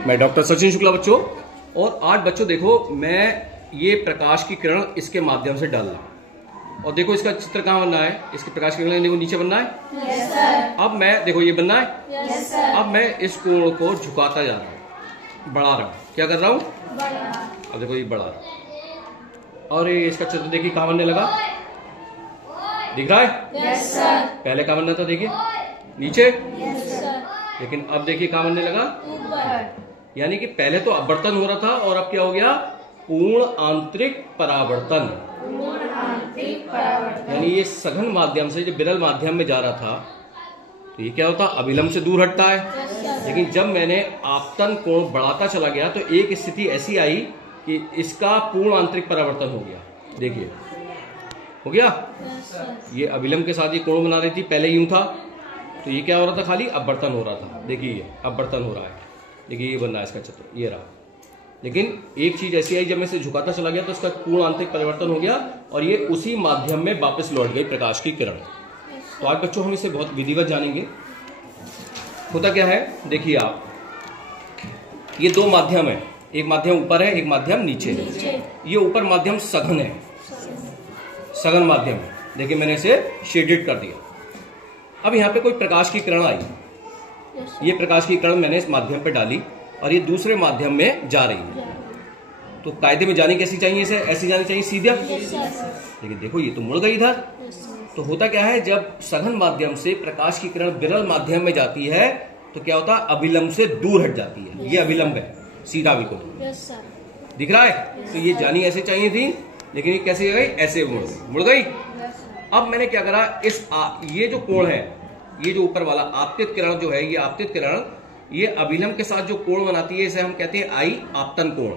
मैं डॉक्टर सचिन शुक्ला बच्चों। और आज बच्चों देखो, मैं ये प्रकाश की किरण इसके माध्यम से डाल रहा और देखो इसका चित्र कहाँ बनना है, इसके प्रकाश की किरण देखो नीचे बनना है। yes, sir. अब मैं देखो ये बनना है। yes, sir. अब मैं इस कोण को झुकाता जा रहा हूँ, बढ़ा रहा हूँ। क्या कर रहा हूँ? अब देखो ये बढ़ा रहा हूँ और ये इसका चित्र देखिए कहाँ बनने लगा, दिख रहा है? yes, sir. पहले कहाँ बनना था देखिए नीचे, yes, sir. लेकिन अब देखिए कहाँ बनने लगा ऊपर। यानी कि पहले तो अपवर्तन हो रहा था और अब क्या हो गया, पूर्ण आंतरिक परावर्तन। पूर्ण आंतरिक परावर्तन। यानी ये सघन माध्यम से जो विरल माध्यम में जा रहा था तो ये क्या होता, अभिलंब से दूर हटता है। लेकिन जब मैंने आपतन कोण बढ़ाता चला गया तो एक स्थिति ऐसी आई कि इसका पूर्ण आंतरिक परावर्तन हो गया। देखिए हो गया, ये अभिलंब के साथ ये कोण बना रही थी, पहले यूं था तो ये क्या हो रहा था, खाली अपवर्तन हो रहा था। देखिए ये अपवर्तन हो रहा है, देखिए ये बन रहा है इसका चित्र, ये रहा। लेकिन एक चीज ऐसी आई, जब मैं इसे झुकाता चला गया तो इसका पूर्ण आंतरिक परिवर्तन हो गया और ये उसी माध्यम में वापस लौट गई प्रकाश की किरण। तो आज बच्चों हम इसे बहुत विधिवत जानेंगे। होता क्या है देखिए आप, ये दो माध्यम है, एक माध्यम ऊपर है, एक माध्यम नीचे है। ये ऊपर माध्यम सघन है, सघन माध्यम है। देखिए मैंने इसे शेडेड कर दिया। अब यहाँ पे कोई प्रकाश की किरण आई, ये प्रकाश की किरण मैंने इस माध्यम पे डाली और ये दूसरे माध्यम में जा रही है। तो कायदे में जानी कैसी चाहिए, इसे ऐसी जानी चाहिए सीधा। लेकिन देखो ये तो मुड़ गई इधर। तो होता क्या है, जब सघन माध्यम से प्रकाश की किरण विरल माध्यम में जाती है तो क्या होता है, अभिलंब से दूर हट जाती है। ये अभिलंब है सीधा बिल्कुल, दिख रहा है। तो ये जानी ऐसे चाहिए थी, लेकिन ये कैसे गई, ऐसे मुड़ गई। अब मैंने क्या करा, ये जो कोण है, ये जो ऊपर वाला आपतित किरण जो है, ये आपतित किरण ये अभिलंब के साथ जो कोण बनाती है, इसे हम कहते हैं आई आपतन कोण।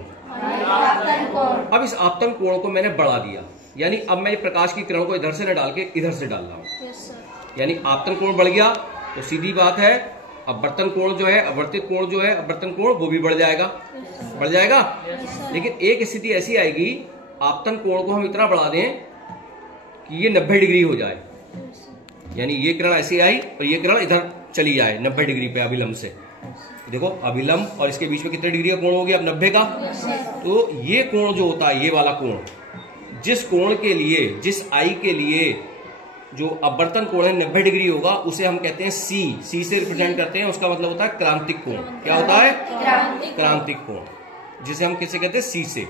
अब इस आपतन कोण को मैंने बढ़ा दिया, यानी अब मैं प्रकाश की किरण को इधर से न डाल के इधर से डाल रहा हूं। यानी आपतन कोण बढ़ गया तो सीधी बात है अपवर्तन कोण जो है, अपवर्तित कोण जो है, अपवर्तन कोण वो भी बढ़ जाएगा, बढ़ जाएगा। लेकिन एक स्थिति ऐसी आएगी, आपतन कोण को हम इतना बढ़ा दें कि ये 90 डिग्री हो जाए। यानी ये किरण ऐसी आई और ये किरण इधर चली जाए 90 डिग्री पे अभिलंब से। देखो अभिलंब और इसके बीच में कितने डिग्री का कोण हो गया, अब 90 का। तो ये कोण जो होता है, ये वाला कोण, जिस कोण के लिए, जिस आई के लिए जो अपवर्तन कोण है 90 डिग्री होगा, उसे हम कहते हैं सी से रिप्रेजेंट करते हैं। उसका मतलब होता है क्रांतिक कोण। क्या होता है? क्रांतिक कोण, जिसे हम किससे कहते हैं, सी से।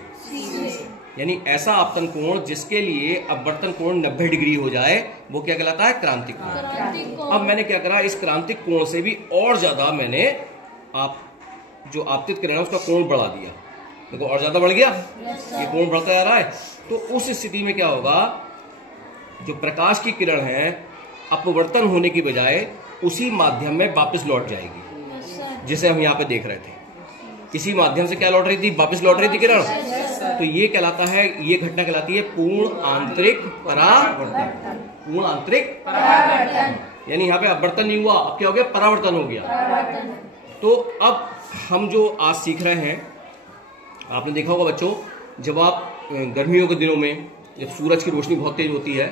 यानी ऐसा आपतन कोण जिसके लिए अपवर्तन कोण 90 डिग्री हो जाए, वो क्या कहलाता है, क्रांतिक कोण। अब मैंने क्या करा, इस क्रांतिक कोण से भी और ज्यादा मैंने जो आपतित किरण है उसका कोण बढ़ा दिया। देखो और ज्यादा बढ़ गया, ये कोण बढ़ता जा रहा है। तो उस स्थिति में क्या होगा, जो प्रकाश की किरण है अपवर्तन होने की बजाय उसी माध्यम में वापस लौट जाएगी, जिसे हम यहाँ पे देख रहे थे। इसी माध्यम से क्या लौट रही थी, वापस लौट रही थी किरण। तो ये कहलाता है, ये घटना कहलाती है पूर्ण आंतरिक परावर्तन। पूर्ण आंतरिक परावर्तन, यानी यहाँ पे अपवर्तन नहीं हुआ, अब क्या हो गया, परावर्तन हो गया। तो अब हम जो आज सीख रहे हैं, आपने देखा होगा बच्चों, जब आप गर्मियों के दिनों में जब सूरज की रोशनी बहुत तेज होती है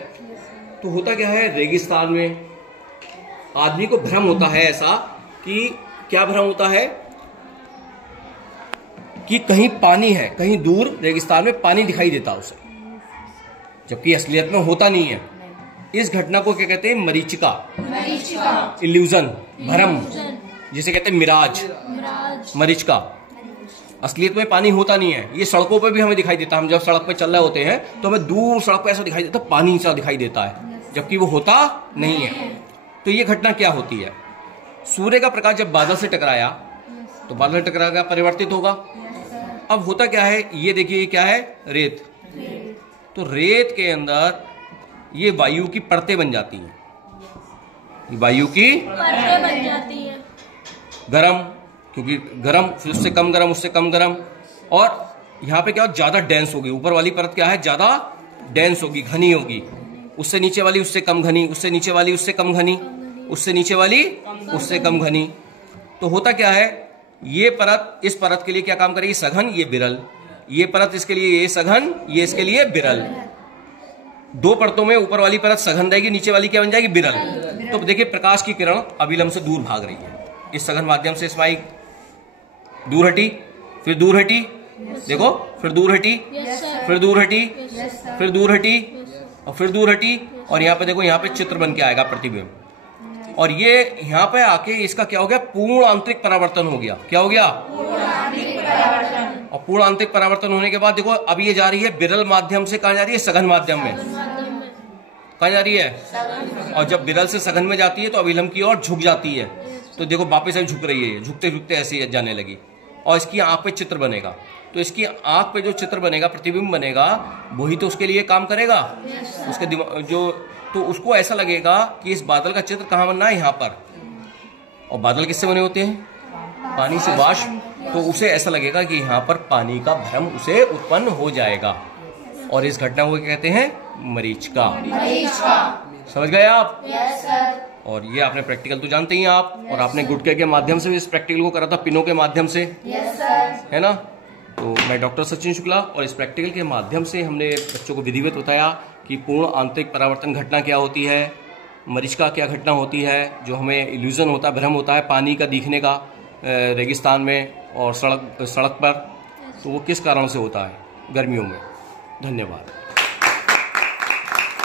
तो होता क्या है, रेगिस्तान में आदमी को भ्रम होता है ऐसा कि, क्या भ्रम होता है कि कहीं पानी है, कहीं दूर रेगिस्तान में पानी दिखाई देता उसे, जबकि असलियत में होता नहीं है। इस घटना को क्या कहते हैं, मरीचिका, इल्यूजन, भ्रम, जिसे कहते हैं मिराज, मरीचिका। असलियत में पानी होता नहीं है। ये सड़कों पे भी हमें दिखाई देता है। हम जब सड़क पे चल रहे होते हैं तो हमें दूर सड़क पे ऐसा दिखाई देता है, पानी सा दिखाई देता है, जबकि वो होता नहीं है। तो ये घटना क्या होती है, सूर्य का प्रकाश जब बादल से टकराया तो बादल से टकराया परिवर्तित होगा। अब होता क्या है, ये देखिए ये क्या है, रेत। तो रेत के अंदर ये वायु की परतें बन जाती हैं, वायु की परतें बन जाती हैं। गरम, क्योंकि गरम, फिर उससे कम गरम, उससे कम गरम, और यहाँ पे क्या हो, ज्यादा डेंस होगी। ऊपर वाली परत क्या है, ज्यादा डेंस होगी, घनी होगी। उससे नीचे वाली उससे कम घनी, उससे नीचे वाली उससे कम घनी, उससे नीचे वाली उससे कम घनी। तो होता क्या है, ये परत इस परत के लिए क्या काम करेगी, सघन, ये विरल। ये परत इसके लिए ये सघन, ये इसके लिए विरल। दो परतों में ऊपर वाली परत सघन रहेगी, नीचे वाली क्या बन जाएगी, विरल। तो देखिए प्रकाश की किरण अभिलंब से दूर भाग रही है, इस सघन माध्यम से इसमें दूर हटी, फिर दूर हटी, देखो फिर दूर हटी, फिर दूर हटी, फिर दूर हटी, और फिर दूर हटी, और यहाँ पे देखो यहाँ पे चित्र बन के आएगा प्रतिबिंब, और ये यहाँ पे आके इसका क्या हो गया, पूर्ण आंतरिक परावर्तन हो गया। क्या हो गया? और पूर्ण आंतरिक परावर्तन होने के बाद देखो अब ये जा रही है विरल माध्यम से, कहाँ जा रही है? सघन माध्यम में। कहाँ जा रही है? और जब विरल से सघन में जाती है तो अभिलंब की ओर झुक जाती है, तो देखो वापस अब झुक रही है, झुकते झुकते ऐसे जाने लगी, और इसकी आंख पे चित्र बनेगा। तो इसकी आंख पे जो चित्र बनेगा, प्रतिबिंब बनेगा, वही तो उसके लिए काम करेगा। उसके दिमाग जो, तो उसको ऐसा लगेगा कि इस बादल का चित्र कहाँ बनना है? यहाँ पर। और बादल किससे बने होते हैं? पानी से, वाष्प। तो उसे ऐसा लगेगा कि यहाँ पर पानी का भ्रम उसे उत्पन्न हो जाएगा, और इस घटना को कहते हैं मरीचिका। समझ गए आप? और ये आपने प्रैक्टिकल तो जानते ही हैं आप, और आपने गुटके के माध्यम से भी इस प्रैक्टिकल को करा था, पिनों के माध्यम से, है ना? तो मैं डॉक्टर सचिन शुक्ला, और इस प्रैक्टिकल के माध्यम से हमने बच्चों को विधिवत बताया कि पूर्ण आंतरिक परावर्तन घटना क्या होती है, मरीचिका क्या घटना होती है, जो हमें इल्यूजन होता है, भ्रम होता है पानी का दिखने का रेगिस्तान में और सड़क पर, तो वो किस कारण से होता है गर्मियों में। धन्यवाद।